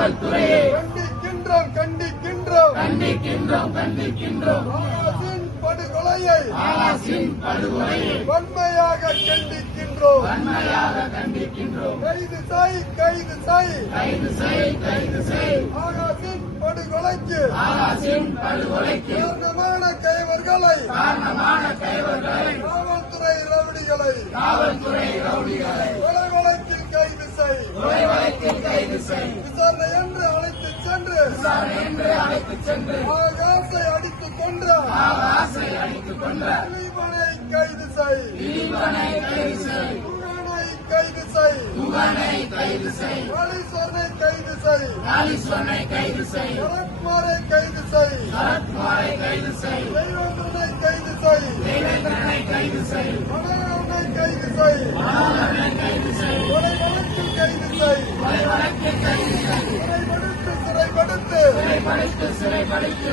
காவல்துறையை கண்டிக்கின்றோம் கண்டிக்கின்றோம் கண்டிக்கின்றோம் கண்டிக்கின்றோம். ஆகாஷின் படுகொலையை ஆகாஷின் படுகொலையை வன்மையாக கண்டிக்கின்றோம். வன்மையாக கண்டிக்கின்றோம். கைது செய் கைது செய் கைது செய் கைது செய். ஆகாஷின் படுகொலைக்கு ஆகாஷின் படுகொலைக்கு காரணமான கைவர்களை காரணமான கைவர்களை காவல்துறை ரவுடிகளை காவல்துறை ரவுடிகளை கொலை வழக்கில் கைது செய். கொலை வழக்கில் கைது செய். விசாரணை என்று அழைத்துச் சென்று விசாரணை என்று அழைத்துச் சென்று ஆகாஷை அடித்துக் கொன்ற ஆகாஷை அடித்துக் கொன்ற திலீபனை கைது செய். திலீபனை கைது செய். குகனை கைது செய். குகனை கைது செய். காளீஸ்வரனை கைது செய். காளீஸ்வரனை கைது செய். சரத்குமாரை கைது செய். சரத்குமாரை கைது செய். தெய்வேந்திரனை கைது செய். தேவேந்திரனை கைது செய். மனோகரனை கைது செய். மனோகரனை கைது செய். கொலை வழக்கில் கைது செய். கொலை வழக்கில் கைது செய். சிறைப்படுத்து சிறைப்படுத்து சிறைப்படுத்து சிறைப்படுத்து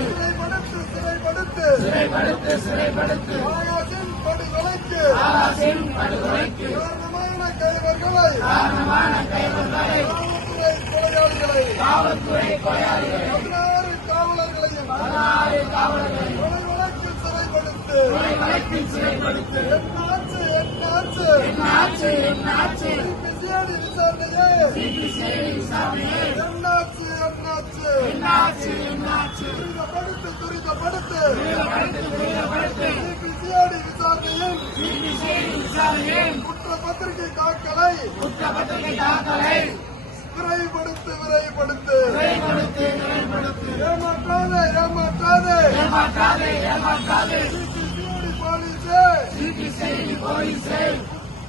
சிறைப்படுத்து சிறைப்படுத்து சிறைப்படுத்து. ஆகாஷின் படுகொலைக்கு ஆகாஷின் படுகொலைக்கு காரணமான கைவர்களை காரணமான கைவர்களை காவல்துறை கொலையாளிகளை காவல்துறை கொலையாளிகளை 16 காவலர்களையும் 16 காவலர்களை கொலை வழக்கில் சிறைப்படுத்து. கொலை வழக்கில் சிறைப்படுத்து. என்னாச்சு என்னாச்சு என்னாச்சு என்னாச்சு விசாரணை விசாரணையே சிபிசிஐடி விசாரணையே என்னாச்சு என்னாச்சு என்னாச்சு என்னாச்சு துரிதப்படுத்து துரிதப்படுத்து துரிதப்படுத்து துரிதப்படுத்து. விசாரணை விசாரணையின் சிபிசிஐடி விசாரணையே குற்றப்பத்திரிகை தாக்கலை குற்றப்பத்திரிகை தாக்கலை விரைவுபடுத்து விரைவுபடுத்து. விரைப்படுத்து விரைப்படுத்து. ஏமாற்றாதே ஏமாற்றாதே ஏமாற்றாதே ஏமாற்றாதே. சிபிசிஐடி போலீஸே சிபிசிஐடி போலீஸே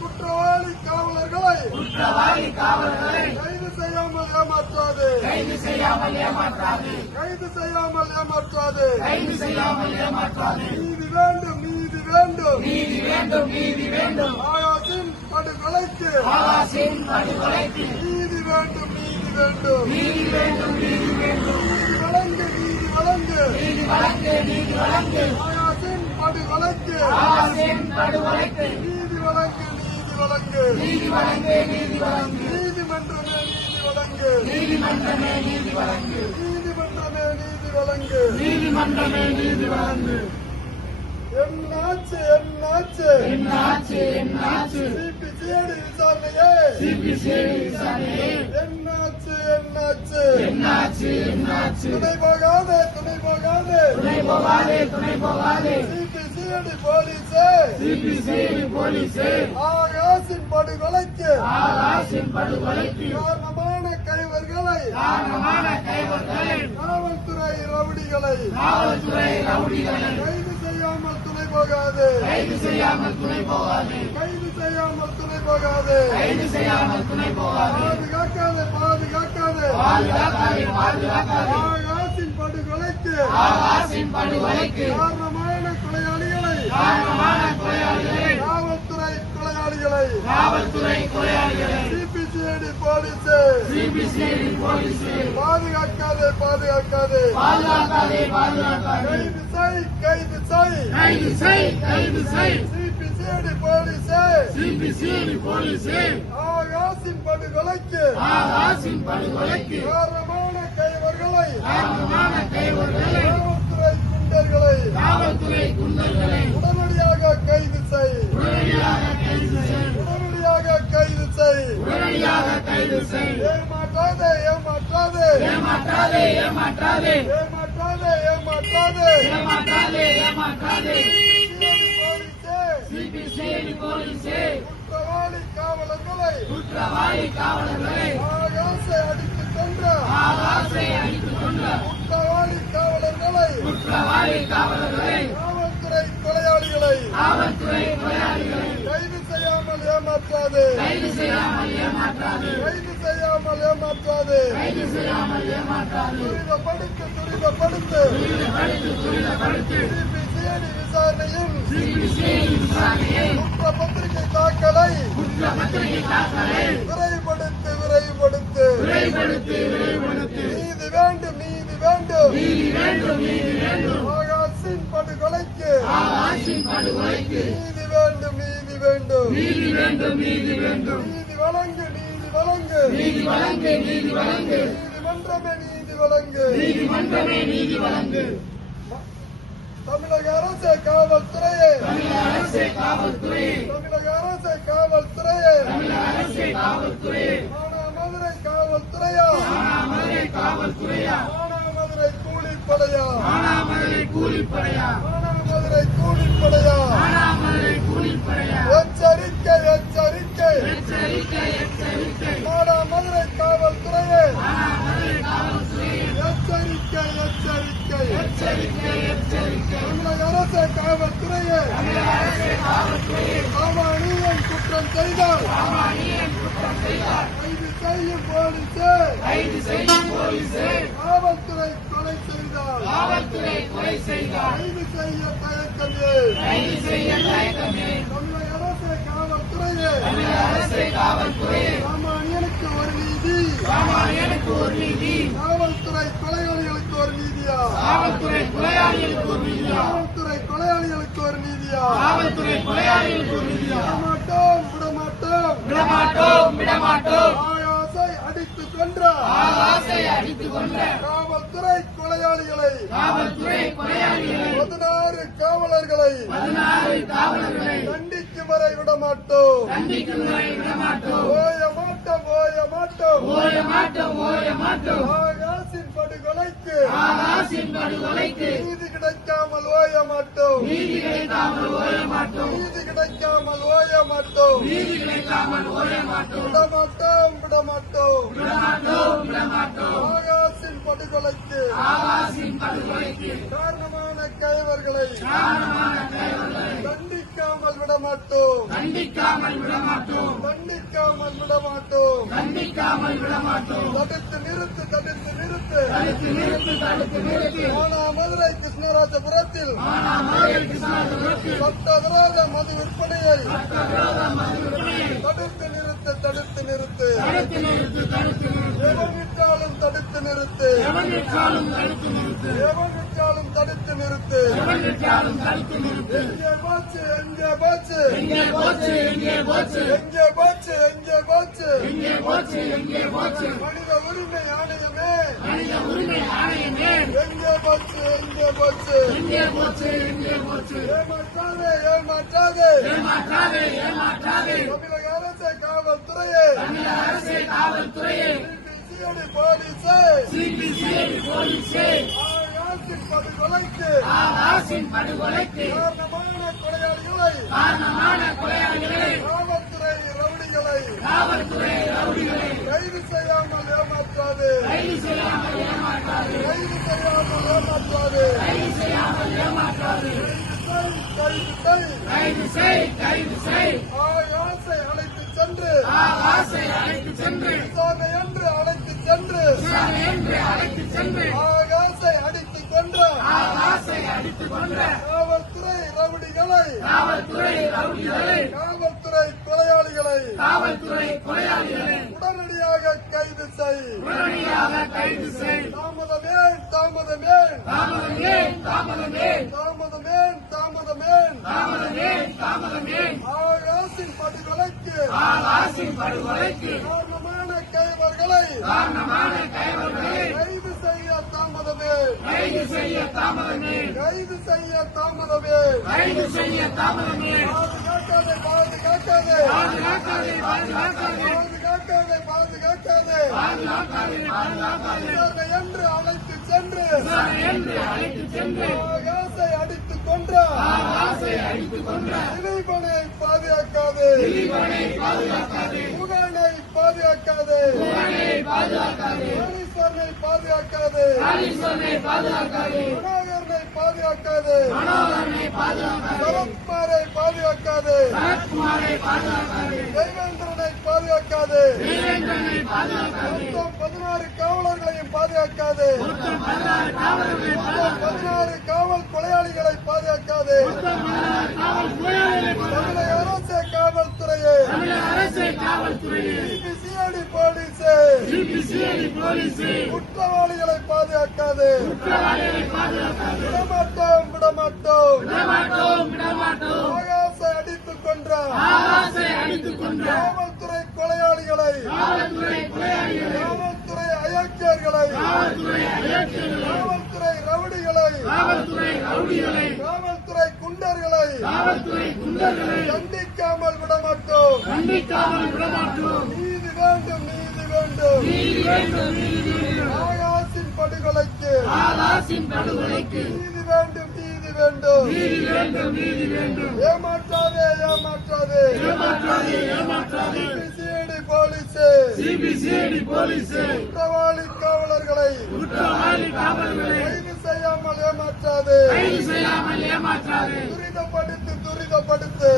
குற்றவாளி காவலர்களை குற்றவாளி காவலர்களை கைது செய்யாமல் ஏமாற்றாதே கைது செய்யாமல் ஏமாற்றாது. கைது செய்யாமல் ஏமாற்றாதே. கைது செய்யாமல் ஏமாற்றாது. நீதி வேண்டும் நீதி வேண்டும். நீதி வேண்டும் நீதி வேண்டும். ஆகாஷின் படுகொலைக்கு ஆகாஷின் படுகொலைக்கு நீதி வேண்டும் நீதி வேண்டும். நீதி வேண்டும் நீதி வேண்டும். நீதி வழங்கு நீதி வழங்கு. நீதி வழங்கு நீதி வழங்கு. ஆகாஷின் படுகொலைக்கு ஆகாஷின் படுகொலைக்கு நீதி வழங்கு நீதி வழங்கு. நீதி வழங்கு நீதி வழங்கு. நீதிமன்றமே நீதி வழங்கு. நீதிமன்றமே நீதி வழங்கு. நீதிமன்றமே நீதி வழங்கு. நீதிமன்றமே நீதி வழங்கு. என்னாச்சு என்னாச்சு என்னாச்சு என்னாச்சு சிபிசிஐடி விசாரணையே சிபிசிஐடி விசாரணையே என்னாச்சு என்னாச்சு என்னாச்சு என்னாச்சு. துணை போகாதே துணை போகாதே. துணை போகாதே துணை போகாதே. சிபிசிஐடி போலீஸே சிபிசிஐடி போலீஸே ஆகாஷின் படுகொலைக்கு ஆகாஷின் படுகொலைக்கு காரணமான கைவர்களை காரணமான கைவர்களை காவல்துறை ரவுடிகளை காவல்துறை ரவுடிகளை கைது செய்யாமல் துணை போகாதே. கைது செய்யாமல் துணை போகாதே. கைது செய்யாமல் துணை போகாதே. கைது செய்யாமல் துணை போகாதே. பாதுகாக்காதே பாதுகாக்காதே. பாதுகாக்காதே பாதுகாக்காதே. ஆகாஷின் படுகொலைக்கு ஆகாஷின் படுகொலைக்கு காரணமான கொலையாளிகளை காரணமான கொலையாளிகளை காவல்துறை கொலையாளிகளை காவல்துறை கொலையாளிகளை சிபிசிஐடி போலீஸே சிபிசிஐடி போலீஸே பாதுகாக்காதே பாதுகாக்காதே. பாதுகாக்காதே பாதுகாக்காதே. கைது செய் கைது செய். கைது செய் கைது செய். சிபிசிஐடி போலீஸே சிபிசிஐடி போலீஸே ஆகாஷின் படுகொலைக்கு ஆகாஷின் படுகொலைக்கு காரணமான கைவர்களை காரணமான கைவர்களை காவல்துறை குண்டர்களை காவல்துறை குண்டர்களை உடனடியாக கைது செய். உடனடியாக கைது செய். உடனடியாக கைது செய். உடனடியாக கைது செய். ஏமாற்றாதே ஏமாற்றாதே. ஏமாற்றாதே ஏமாற்றாதே. ஏமாற்றாதே ஏமாற்றாதே. ஏமாற்றாதே ஏமாற்றாதே. போலீஸே சிபிசிஐடி போலீஸே குற்றவாளி காவலர்களை குற்றவாளி காவலர்களை ஆகாஷை அடித்துக் கொன்ற ஆகாஷை அடித்துக் கொண்ட குற்றவாளி காவலர்களை குற்றவாளி காவலர்களை காவல்துறை கொலையாளிகளை காவல்துறை கொலையாளிகளை கைது செய்யாமல் ஏமாற்றாதே. கைது செய்யாமல் ஏமாற்றாது. கைது செய்யாமல் ஏமாற்றாதே. கைது செய்யாமல் ஏமாற்றாது. துரிதப்படுத்து துரிதப்படுத்து. துரிதப்படுத்து துரிதப்படுத்து. சிபிசிஐடி விசாரணையின் சிபிசிஐடி விசாரணையை குற்றப்பத்திரிகை தாக்கலை குற்றப்பத்திரிகை தாக்கலை விரைவுபடுத்து விரைவுபடுத்து. விரைப்படுத்து விரைப்படுத்து. நீதி வேண்டும் நீதி வேண்டும். நீதி வேண்டும் நீதி வேண்டும். ஆகாஷின் படுகொலைக்கு ஆகாஷின் படுகொலைக்கு நீதி வேண்டும் நீதி வேண்டும். நீதி வேண்டும் நீதி வேண்டும். நீதி வழங்கு நீதி வழங்கு. நீதி வழங்கு நீதி வழங்கு. நீதி நீதிமன்றமே நீதி வழங்கு. நீதிமன்றமே நீதி வழங்கு. தமிழக அரசு காவல்துறையே, தமிழக அரசே காவல்துறையே, தமிழக அரசு காவல்துறையே, தமிழக அரசே காவல்துறையே, மானாமதுரை காவல்துறையா, மதுரை காவல்துறையா, மானாமதுரை கூலிப்படையா, மதுரை கூலிப்படையா, மானாமதுரை கூலிப்படையா, மதுரை கூலிப்படையா, எச்சரிக்கை எச்சரிக்கை, எச்சரிக்கை எச்சரிக்கை, மானாமதுரை காவல்துறையே, மதுரை காவல்துறையே, எச்சரிக்கை எச்சரிக்கை, எச்சரிக்கை எச்சரிக்கை, தமிழக அரசு காவல்துறையே, தமிழக அரசே காவல்துறையே, சாமானியன் குற்றம் செய்தால் சாமானியன் குற்றம் செய்தார் கைது செய்யும் போலீசே, கைது செய்யும் போலீசே, காவல்துறை கொலை செய்தால் காவல்துறை கொலை செய்தார் கைது செய்ய தயக்கமே, கைது செய்ய தயக்கமே, தமிழக அரசு காவல்துறையே, தமிழக அரசே காவல்துறையே, சாமானியனுக்கு ஒரு நீதி, சாமானியனுக்கு ஒரு நீதி, காவல்துறை கொலையாளிகளுக்கு ஒரு நீதியா, காவல்துறை கொலையாளிகளுக்கு ஒரு நீதியா, காவல்துறை கொலையாளிகளுக்கு ஒரு நீதியா, காவல்துறை கொலையாளிகளுக்கு ஒரு நீதியா, விடமாட்டோம் விடமாட்டோம், விடமாட்டோம் விடமாட்டோம், ஆகாசை அடித்து கொன்ற ஆகாசை அடித்துக் கொண்ட காவல்துறை கொலையாளிகளை, காவல்துறை கொலையாளிகளை, 16 காவலர்களை 16 காவலர்களை தண்டிக்கும் வரை விடமாட்டோம், கண்டிக்கும் வரை விடமாட்டோம், ஓய மாட்டோம் ஓய மாட்டோம், ஓய மாட்டோம் ஓய மாட்டோம், ஆகாசின் படுகொலைக்கு ஆகாசின் படுகொலைக்கு நீதி கிடைக்காமல் ஓய மாட்டோம், நீதி கிடைக்காமல் ஓய மாட்டோம், நீதி கிடைக்காமல் ஓய மாட்டோம், நீதி கிடைக்காமல் ஓய மாட்டோம், விடமாட்டோம் விடமாட்டோம், விடமாட்டோம் விடமாட்டோம், ஆகாசின் படுகொலைக்கு ஆகாசின் படுகொலைக்கு காரணமான கைவர்களை காரணமான கைவர்களை தண்டிக்காமல் விடமாட்டோம், கண்டிக்காமல் விடமாட்டோம், தண்டிக்காமல் விடமாட்டோம், கண்டிக்காமல் விடமாட்டோம், தடுத்து நிறுத்து தடுத்து நிறுத்து, தடுத்து நிறுத்து தடுத்து நிறுத்து, மதுரை கிருஷ்ணராஜபுரத்தில் மதுரை கிருஷ்ணாபுரத்தில் சட்டவிரோத மது விற்பனையை சட்டவிரோத மது விற்பனையை தடுத்து நிறுத்து தடுத்து நிறுத்து, தடுத்து நிறுத்து தடுத்து நிறுத்து, எவனிட்டாலும் தடுத்து நிறுத்து, எவனிட்டாலும் தடுத்து நிறுத்து, எவனிட்டாலும் தடுத்து நிறுத்து, எவனிட்டாலும் தடுத்து நிறுத்து, எங்கே போச்சு எங்கே போச்சு, எங்கே போச்சு எங்கே போச்சு, எங்கே போச்சு எங்கே போச்சு, எங்கே போச்சு எங்கே போச்சு, மனித உரிமை ஆணையமே மனித உரிமை ஆணையமே, எங்கே போச்சு எங்கே போச்சு, எங்கே போச்சு எங்கே போச்சு, ஏமாற்றாதே ஏமாற்றாதே, ஏமாற்றாதே ஏமாற்றாதே, தமிழக அரசு காவல்துறையே, தமிழக அரசே காவல்துறையே, சிபிசிஐடி போலீஸே, சிபிசிஐடி போலீஸே, ஆகாசின் படுகொலைக்கு ஆகாசின் படுகொலைக்கு காரணமான கொலையாளிகளை, காரணமான கொலையாளிகளை, காவல்துறை ரவுடிகளை காவல்துறை ரவுடிகளை கைது செய்யாமல் ஏமாற்றாது, கைது செய்யாமல் ஏமாற்றாது, கைது செய்யாமல் ஏமாற்றாது, கைது செய்யாமல் ஏமாற்றாது, கைது செய், கைது செய் கைது செய், ஆகாசை அழைத்து சென்று ஆகாசை அழைத்து சென்று, விசாரணை என்று அழைத்து சென்று விசாரணை என்று அழைத்து சென்று, ஆகாசை அடித்து கொன்ற ஆகாசை அடித்துக் கொண்ட காவல்துறை ரவுடிகளை, காவல்துறை ரவுடிகளை, காவல்துறை கொலையாளிகளை காவல்துறை கொலையாளிகளை உடனடியாக கைது செய், உடனடியாக கைது செய், தாமதமேன் தாமதமேன் தாமதமேன் தாமதமேன் தாமதமேன் தாமதமேன், தாமதமேன் தாமதமேன், ஆகாசின் படுகொலைக்கு ஆகாசின் படுகொலைக்கு காரணமான கைவர்களை காரணமான கைவர்களை கைது செய்ய தாமதமே, கைது செய்ய தாமதமே, கைது செய்ய தாமதமே, கைது செய்ய தாமதமே, பாதுகாக்காதே பாதுகாக்காதே பாதுகாக்காதே பாதுகாக்காதே பாதுகாக்காதே பாதுகாக்காதே, பாதுகாக்காதே பாதுகாக்காதே, விசாரணை என்று அழைத்து சென்று விசாரணை என்று அழைத்து சென்று ஆகாசை அடித்துக் கொன்ற ஆகாசை அடித்துக் கொண்ட திலீபனை பாதுகாக்காதே, திலீபனை பாதுகாக்காதே, புகழை பாதுகாக்காதே, புகழை பாதுகாக்காதே, ஈஸ்வரனை பாதுகாக்காதே, ஆலீஸ்வரனை பாதுகாக்காதே, மனோகரனை பாதுகாக்காதே, மனோகரனை பாதுகாக்காதே, சரத்குமாரை பாதுகாக்காதே, சரத்குமாரை பாதுகாக்காதே, தெய்வேந்திரனை பாதுகாக்காதே, வீரேந்திரனை பாதுகாக்காதே, மொத்தம் 16 காவலர்களையும் பாதுகாக்காதே, மொத்தம் 16 காவலர்களை பாதுகாக்காதே, 16 காவல் கொலையாளிகளை பாதுகாக்காதே, மொத்தம் 16 காவல் கொலையாளிகளை பாதுகாக்காதே, தமிழக அரசு காவல்துறையே, தமிழக அரசே காவல்துறையே, சிபிசிஐடி போலீஸே, சிபிசிஐடி போலீஸே, குற்றவாளிகளை பாதுகாக்காதே, குற்றவாளிகளை பாதுகாக்காதே, விடமாட்டோம் விடமாட்டோம், விடமாட்டோம் விடமாட்டோம், ஆகாசை அடித்துக் கொன்ற ஆகாசை அடித்துக் கொண்ட காவல்துறை கொலையாளிகளை, காவல்துறை கொலையாளிகளை, காவல்துறை அயக்க அயோக்கியர்களை காவல்துறை அயோக்கியர்களை காவல்துறை ரவுடிகளை காவல்துறை ரவுடிகளை காவல்துறை குண்டர்களை காவல்துறை குண்டர்களை கண்டிக்காமல் விடமாட்டோம். கண்டிக்காமல் விடமாட்டோம். நீதி வேண்டும், நீதி வேண்டும். நீதி வேண்டும், நீதி வேண்டும். ஆகாசின் படுகொலைக்கு ஆகாசின் படுகொலைக்கு நீதி வேண்டும், நீதி வேண்டும். நீதி வேண்டும், நீதி வேண்டும். ஏமாற்றாதே, ஏமாற்றாதே. ஏமாற்றாதே, ஏமாற்றாதே. சிபிசிஐடி போலீஸே சிபிசிஐடி போலீஸ் குற்றவாளி காவலர்களை குற்றவாளி காவல்களை கைது செய்யாமல் ஏமாற்றாதே. கைது செய்யாமல் ஏமாற்றாதே. துரிதப்படுத்து, துரிதப்படுத்து.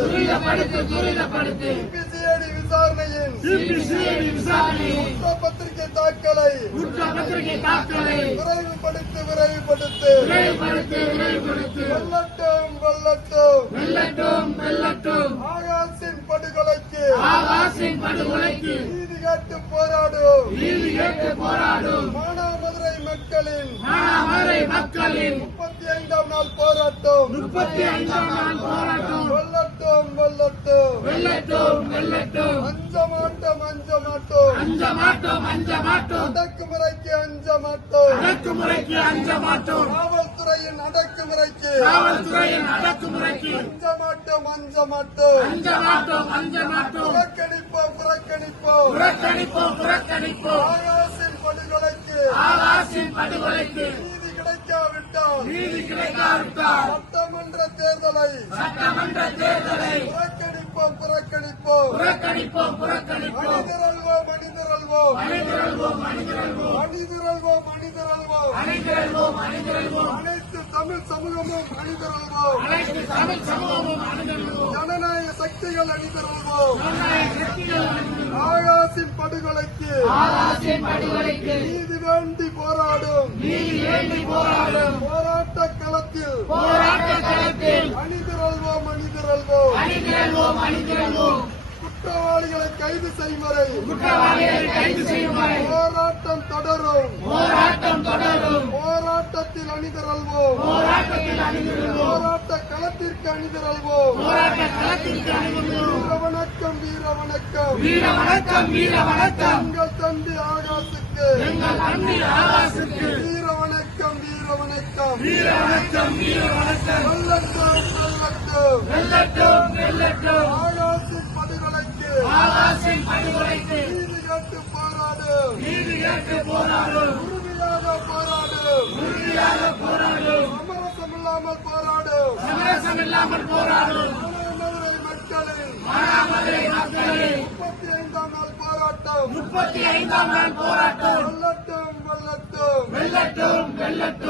துரிதப்படுத்து சிபிசிஐடி விசாரணையின் சிபிசிஐடி விசாரணையை குற்றப்பத்திரிகை தாக்கலை குற்றப்பத்திரிகை தாக்கலை விரைவுபடுத்து, விரைவுபடுத்து. விரைவுபடுத்து. வெல்லட்டும், வெல்லட்டும். வெல்லட்டும், வெல்லட்டும். ஆகாசின் படுகொலைக்கு ஆகாசின் படுகொலைக்கு நீதி கேட்டு போராடும் நீதி கேட்டு போராடும் மானாமதுரை மக்களின் மானாமதுரை மக்களின் 35ஆம் நாள் போராட்டம் 35ஆம் நாள் போராட்டம் வெல்லட்டும், வெல்லட்டும். வெல்லட்டும், வெல்லட்டும். அஞ்ச மாட்டோம், அஞ்ச மாட்டோம். அஞ்ச மாட்டோம், அஞ்ச மாட்டோம். அடக்குமுறைக்கு அஞ்ச மாட்டோம். அடக்குமுறைக்கு அஞ்ச மாட்டோம். காவல்துறையின் அடக்குமுறைக்கு காவல்துறையின் அடக்குமுறைக்கு அஞ்ச மாட்டோம், அஞ்ச மாட்டோம். அஞ்ச மாட்டோம், அஞ்ச மாட்டோம். புறக்கணிப்போம், புறக்கணிப்போம். புறக்கணிப்போம், புறக்கணிப்போம். ஆகாசின் படுகொலைக்கு ஆகாசின் படுகொலைக்கு நீதி கிடைக்காவிட்டால் நீதி கிடைக்காவிட்டால் சட்டமன்ற தேர்தலை சட்டமன்ற தேர்தலை புறக்கணிப்போம், புறக்கணிப்போம். புறக்கணிப்போம், புறக்கணிப்போம். மனிதரல்வோம், மனிதரல்வோம். மனிதரல்வோம், மனிதரல்வோம். மனிதரல்வோம், மனிதரல்வோம். மனிதரல்வோம், மனிதரல்வோம். அனைத்து தமிழ் சமூகமும் மனிதரல்வோம். அனைத்து தமிழ் சமூகமும் மனிதரல்வோம். ஜனநாயக சக்திகள் அணிதரல்வோம். ஜனநாயக சக்திகள் அணிந்திருவோம். ஆகாசின் படுகொலைக்கு ஆகாசின் படுகொலைக்கு நீதி வேண்டி போராடும் நீதி வேண்டி போராடும் போராட்ட களத்தில் போராட்ட களத்தில் அணிதிரல்வோம், அணிதிரல்வோம். அணிதிரள்வோம், அணிதிரள்வோம். குற்றவாளிகளை கைது செய்யும் வரை குற்றவாளிகளை கைது செய்யும் வரை போராட்டம் தொடரும். போராட்டம் தொடரும். போராட்டத்தில் அணிதிரல்வோம். போராட்டத்தில் அணிதிரள்வோம். போராட்ட களத்திற்கு அணிதிரல்வோம். போராட்ட களத்திற்கு அணிதிரள்வோம். வீர வணக்கம், வீர வணக்கம். வீர வணக்கம், வீர வணக்கம். எங்கள் தம்பி ஆகாசுக்கு எங்கள் தம்பி ஆகாசுக்கு வீர வணக்கம், வீர வணக்கம். வீர வணக்கம், வீர வணக்கம். வெல்லட்டும், வெல்லட்டும். வெல்லட்டும், வெல்லட்டும். ஆகாசின் படுகொலைக்கு ஆகாசின் படுகொலைக்கு நீதி கேட்டு போராடும். நீதி கேட்டு போராடும். உறுதியாக போராடும். உறுதியாக போராடும். சமரசமில்லாமல் போராடும். சமரசமில்லாமல் போராடும். மானாமதுரை மக்களின் மானாமதுரை மக்களின் 35ஆம் நாள் போராட்டம் 35ஆம் நாள் போராட்டம் வெல்லட்டும், வெல்லட்டும். வெல்லட்டும், வெல்லட்டும்.